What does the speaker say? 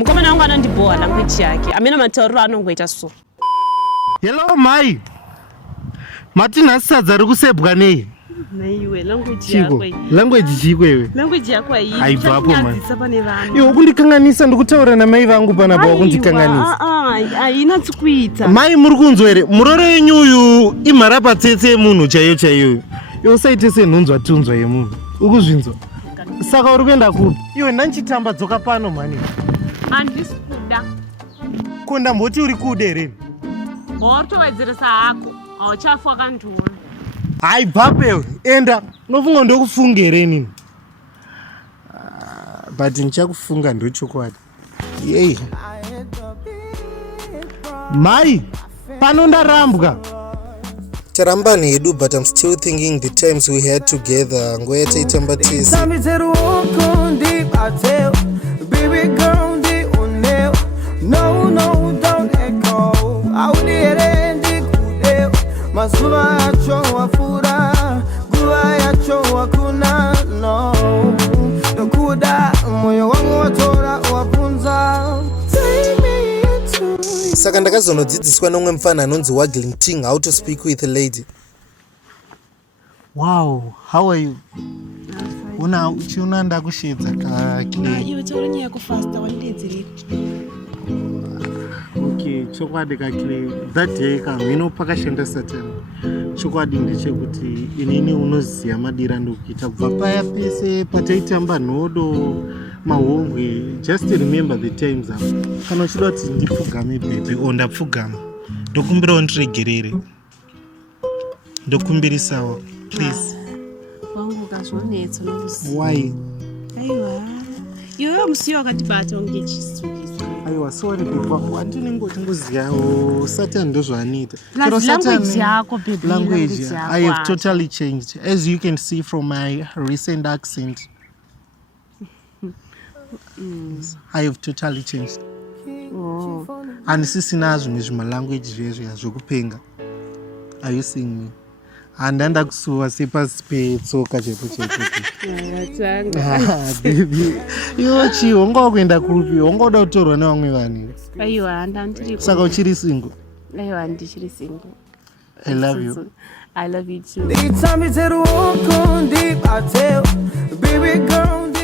Mukomana wangu anandiboa language yake. Amena matauriro anongoita so. Hello mai. Matina sadza rikusebwa nei? Naiwe language yako. Language chiko iwe. Language yako iyi. Aibvapo mai. Pane vanhu. Iwe kundikanganisa ndikutaura namai vangu panapa wakundikanganisa. Aina tsikuita. Mai muri kunzwa here? Muroro yenyu uyu imharapa tsetse yemunhu chaiyo. Iwe usaite senhunzwa tunzwa yemunhu. Ukuzvinzwa? Saka uri kuenda kupi? Iwe nanchitamba dzoka pano mani. Handisi kuda. Konda mboti uri kude here? Wautowedzeresa hako. Hauchafa kandiona. Hai bhapewe, enda. Unofunga ndokufunga here nini? But ndichakufunga ndochokwadi. Yei. Mai, pano ndarambwa. Taramba nedu, but I'm still thinking the times we had together. Ngoya taitamba tese. Baby girl, no, don't echo. Out there and the Masuba yacho wafura, Gua yacho wakuna, no. The Kuda, moyo wangu watora wapunza. Take me into. Saka ndakazonodzidziswa nomwe mfana anonzi yaGringo how to speak with a lady. Wow, how are you? Uchiona ndakushedza kake. Iwe taura nyaya yako Hasta wandedzereka. Okay, chokwadi kakile that day kamino pakashenda Satani. Chokwadi ndechekuti inini unoziya madira ndokuita kubva paya pese pataitamba nhodo mahongwe. Just remember the times up. Kana uchida kuti ndipfugame baby, ndapfugama. Ndokumbira undiregerere. Ndokumbirisawo, please. Wangu kazvonetso nokuziva. Why? Aiwa. Iwe musiyo wakatibata unge chisukisa. Aiwa, sorry people. Andinengoziyawo Satani ndozvaanoita. Language yako baby. Language. I have totally changed, as you can see from my recent accent. I have totally changed. Oh. And sisina zvimwe zvimalanguage zvezvo zvokupenga. Are you seeing me? And ndakusuwa sepasi petsoka chepo. Matsanga. Baby. Iwe chihonga wakuenda kurupi? Honga uda kutorwa nevamwe vanhu. Aiwa, handandiri. Saka uchiri single? Aiwa, ndichiri single. I love you. I love you too. Baby girl.